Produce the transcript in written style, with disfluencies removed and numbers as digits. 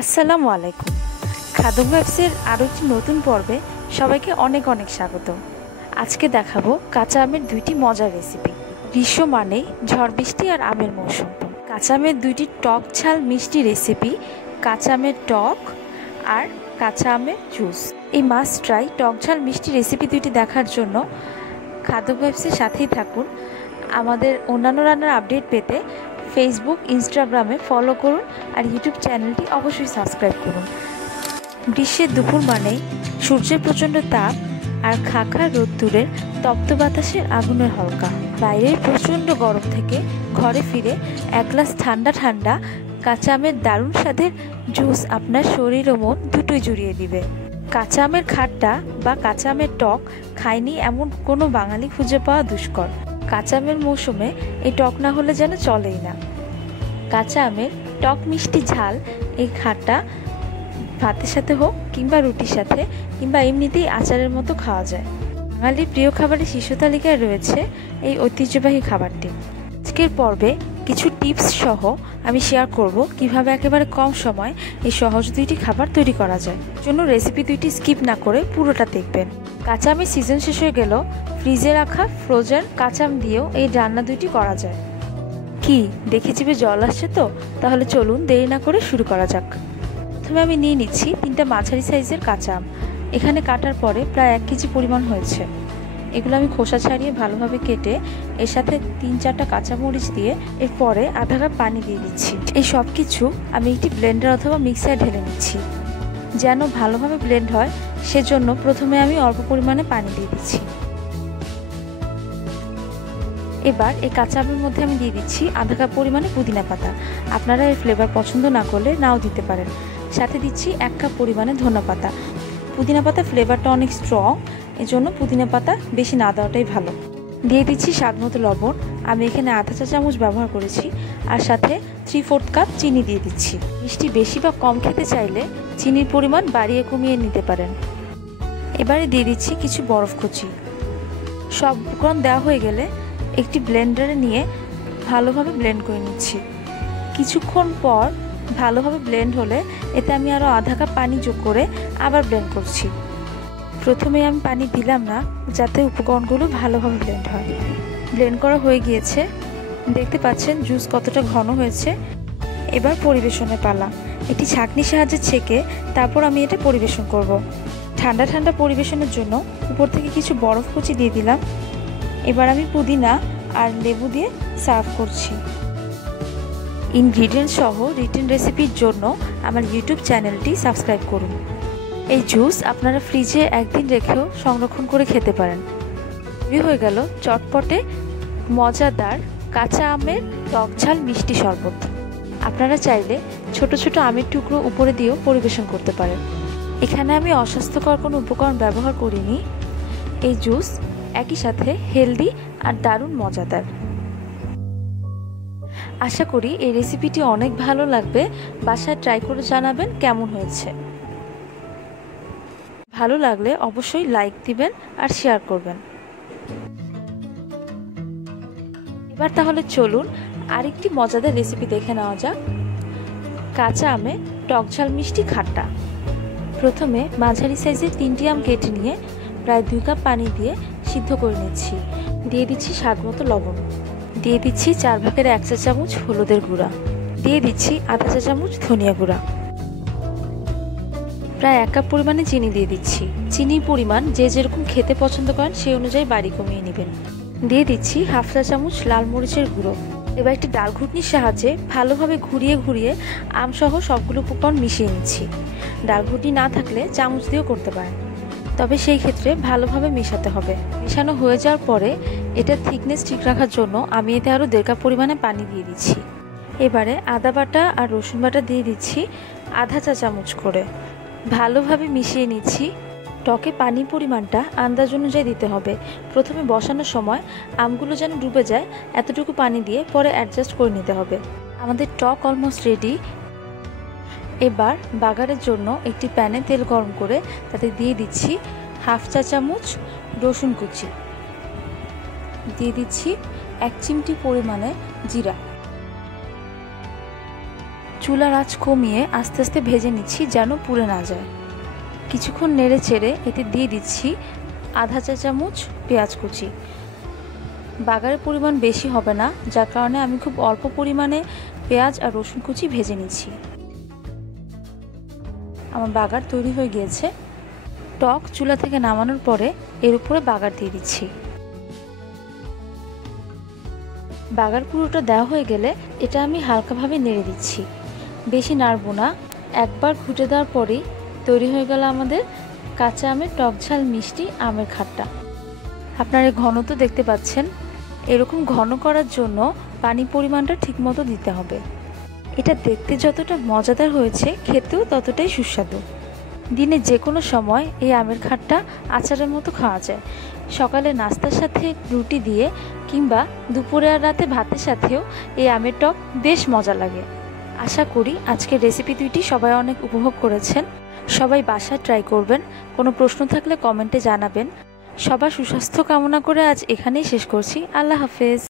আসসালামু আলাইকুম। খাদ্য ওয়েবসের আরও একটি নতুন পর্বে সবাইকে অনেক অনেক স্বাগত। আজকে দেখাবো কাঁচা আমের দুইটি মজার রেসিপি। গ্রীষ্ম মানেই ঝড় বৃষ্টি আর আমের মৌসুম। কাঁচা আমের দুইটি টক ঝাল মিষ্টি রেসিপি, কাঁচা আমের টক আর কাঁচা আমের জুস। এই মাস্ট ট্রাই টক ঝাল মিষ্টি রেসিপি দুইটি দেখার জন্য খাদ্য ওয়েবসের সাথেই থাকুন। আমাদের অন্যান্য রান্নার আপডেট পেতে ফেসবুক, ইনস্টাগ্রামে ফলো করুন আর ইউটিউব চ্যানেলটি অবশ্যই সাবস্ক্রাইব করুন। গ্রীষ্মের দুপুর মানেই সূর্যের প্রচণ্ড তাপ আর খাখা রোদ্দুরের তপ্ত বাতাসের আগুনের হলকা। বাইরের প্রচণ্ড গরম থেকে ঘরে ফিরে এক গ্লাস ঠান্ডা ঠান্ডা কাঁচা আমের দারুণ স্বাদের জুস আপনার শরীর ও মন দুটোই জুড়িয়ে দিবে। কাঁচা আমের খাট্টা বা কাঁচা আমের টক খায়নি এমন কোনো বাঙালি খুঁজে পাওয়া দুষ্কর। কাঁচা আমের মৌসুমে এই টক না হলে যেন চলেই না। কাঁচা আমের টক মিষ্টি ঝাল এই খাট্টা ভাতের সাথে হোক কিংবা রুটির সাথে কিংবা এমনিতেই আচারের মতো খাওয়া যায়। বাঙালির প্রিয় খাবারের শীর্ষ তালিকায় রয়েছে এই ঐতিহ্যবাহী খাবারটি। আজকের পর্বে কিছু টিপস সহ আমি শেয়ার করব কিভাবে একেবারে কম সময় এই সহজ দুইটি খাবার তৈরি করা যায়। জন্য রেসিপি দুইটি স্কিপ না করে পুরোটা দেখবেন। কাঁচা আমের সিজন শেষ হয়ে গেল, ফ্রিজে রাখা ফ্রোজেন কাঁচা আম দিয়েও এই রান্না দুইটি করা যায়। কি দেখে জিভে জল আসছে তো? তাহলে চলুন দেরি না করে শুরু করা যাক। প্রথমে আমি নিয়ে নিচ্ছি 3টা মাঝারি সাইজের কাঁচা আম। এখানে কাটার পরে প্রায় 1 কেজি পরিমাণ হয়েছে। এগুলো আমি খোসা ছাড়িয়ে ভালোভাবে কেটে এর সাথে 3-4টা কাঁচামরিচ দিয়ে এরপরে আধা কাপ পানি দিয়ে দিচ্ছি। এই সব কিছু আমি একটি ব্লেন্ডার অথবা মিক্সারে ঢেলে নিচ্ছি। যেন ভালোভাবে ব্লেন্ড হয় সেজন্য প্রথমে আমি অল্প পরিমাণে পানি দিয়ে দিচ্ছি। এবার এই কাঁচা আমের মধ্যে আমি দিয়ে দিচ্ছি আধা কাপ পরিমাণে পুদিনা পাতা। আপনারা এর ফ্লেভার পছন্দ না করলে নাও দিতে পারেন। সাথে দিচ্ছি 1 কাপ পরিমাণে ধনিয়া পাতা। পুদিনা পাতা ফ্লেভারটা অনেক স্ট্রং, এজন্য পুদিনা পাতা বেশি না দেওয়াটাই ভালো। দিয়ে দিচ্ছি স্বাদ মতো লবণ। আমি এখানে আধা চা চামচ ব্যবহার করেছি। আর সাথে 3/4 কাপ চিনি দিয়ে দিচ্ছি। মিষ্টি বেশি বা কম খেতে চাইলে চিনির পরিমাণ বাড়িয়ে কমিয়ে নিতে পারেন। এবারে দিয়ে দিচ্ছি কিছু বরফ কুচি। সব উপকরণ দেওয়া হয়ে গেলে একটি ব্লেন্ডারে নিয়ে ভালোভাবে ব্লেন্ড করে নিচ্ছি। কিছুক্ষণ পর ভালোভাবে ব্লেন্ড হলে এতে আমি আরও আধা কাপ পানি যোগ করে আবার ব্লেন্ড করছি। প্রথমে আমি পানি দিলাম না, যাতে উপকরণগুলো ভালোভাবে ব্লেন্ড হয়। ব্লেন্ড করা হয়ে গিয়েছে, দেখতে পাচ্ছেন জুস কতটা ঘন হয়েছে। এবার পরিবেশনের পালা। এটি ছাঁকনির সাহায্যে ছেঁকে তারপর আমি এটা পরিবেশন করব। ঠান্ডা ঠান্ডা পরিবেশনের জন্য উপর থেকে কিছু বরফ কুচি দিয়ে দিলাম। এবার আমি পুদিনা আর লেবু দিয়ে সার্ভ করছি। ইনগ্রিডিয়েন্ট সহ রিটেন রেসিপির জন্য আমার ইউটিউব চ্যানেলটি সাবস্ক্রাইব করুন। এই জুস আপনারা ফ্রিজে একদিন রেখেও সংরক্ষণ করে খেতে পারেন। তৈরি হয়ে গেল চটপটে মজাদার কাঁচা আমের টক ঝাল মিষ্টি শরবত। আপনারা চাইলে ছোট ছোট আমের টুকরো উপরে দিয়েও পরিবেশন করতে পারেন। এখানে আমি অস্বাস্থ্যকর কোনো উপকরণ ব্যবহার করিনি। এই জুস একই সাথে হেলদি আর দারুণ মজাদার। আশা করি এই রেসিপিটি অনেক ভালো লাগবে। বাসায় ট্রাই করে জানাবেন কেমন হয়েছে। ভালো লাগলে অবশ্যই লাইক দিবেন আর শেয়ার করবেন। এবার তাহলে চলুন আরেকটি মজাদার রেসিপি দেখে নেওয়া যাক। কাঁচা আমে টক ঝাল মিষ্টি খাট্টা। প্রথমে মাঝারি সাইজের 3টি আম কেটে নিয়ে প্রায় 2 কাপ পানি দিয়ে সিদ্ধ করে নিচ্ছি। দিয়ে দিচ্ছি স্বাদ মতো লবণ। দিয়ে দিচ্ছি 4/1 চা চামচ হলুদের গুঁড়া। দিয়ে দিচ্ছি আধা চা চামচ ধনিয়া গুঁড়া। প্রায় 1 কাপ পরিমাণে চিনি দিয়ে দিচ্ছি। চিনির পরিমাণ যে যেরকম খেতে পছন্দ করেন সেই অনুযায়ী বাড়ি কমিয়ে নেবেন। দিয়ে দিচ্ছি 1/2 চা চামচ লাল মরিচের গুঁড়ো। এবার একটি ডাল ঘুটনির সাহায্যে ভালোভাবে ঘুরিয়ে ঘুরিয়ে আমসহ সবগুলো উপকরণ মিশিয়ে নিচ্ছি। ডাল ঘুটনি না থাকলে চামচ দিয়েও করতে পারেন, তবে সেই ক্ষেত্রে ভালোভাবে মেশাতে হবে। মেশানো হয়ে যাওয়ার পরে এটা থিকনেস ঠিক রাখার জন্য আমি এতে আরও 1.5 কাপ পরিমাণে পানি দিয়ে দিচ্ছি। এবারে আদা বাটা আর রসুন বাটা দিয়ে দিচ্ছি আধা চা চামচ করে। ভালোভাবে মিশিয়ে নিচ্ছি। টকে পানির পরিমাণটা আন্দাজ অনুযায়ী দিতে হবে। প্রথমে বসানোর সময় আমগুলো যেন ডুবে যায় এতটুকু পানি দিয়ে পরে অ্যাডজাস্ট করে নিতে হবে। আমাদের টক অলমোস্ট রেডি। এবার বাগারের জন্য একটি প্যানে তেল গরম করে তাতে দিয়ে দিচ্ছি 1/2 চা চামচ রসুন কুচি। দিয়ে দিচ্ছি 1 চিমটি পরিমাণে জিরা। চুলার আঁচ কমিয়ে আস্তে আস্তে ভেজে নিচ্ছি যেন পুড়ে না যায়। কিছুক্ষণ নেড়ে চেড়ে এতে দিয়ে দিচ্ছি আধা চা চামচ পেঁয়াজ কুচি। বাগারের পরিমাণ বেশি হবে না, যার কারণে আমি খুব অল্প পরিমাণে পেঁয়াজ আর রসুন কুচি ভেজে নিচ্ছি। আমার বাগার তৈরি হয়ে গিয়েছে। টক চুলা থেকে নামানোর পরে এর উপরে বাগার দিয়ে দিচ্ছি। বাগার পুরোটা দেওয়া হয়ে গেলে এটা আমি হালকাভাবে নেড়ে দিচ্ছি, বেশি নাড়ব না। একবার ঘুটে দেওয়ার পরেই তৈরি হয়ে গেল আমাদের কাঁচা আমের টক ঝাল মিষ্টি আমের খাট্টা। আপনারা ঘনত্ব দেখতে পাচ্ছেন। এরকম ঘন করার জন্য পানির পরিমাণটা ঠিকমতো দিতে হবে। এটা দেখতে যতটা মজাদার হয়েছে, খেতেও ততটাই সুস্বাদু। দিনে যে কোনো সময় এই আমের খাট্টা আচারের মতো খাওয়া যায়। সকালে নাস্তার সাথে রুটি দিয়ে কিংবা দুপুরে আর রাতে ভাতের সাথেও এই আমের টক বেশ মজা লাগে। আশা করি আজকের রেসিপি দুইটি সবাই অনেক উপভোগ করেছেন। সবাই বাসায় ট্রাই করবেন। কোনো প্রশ্ন থাকলে কমেন্টে জানাবেন। সবার সুস্বাস্থ্য কামনা করে আজ এখানেই শেষ করছি। আল্লাহ হাফেজ।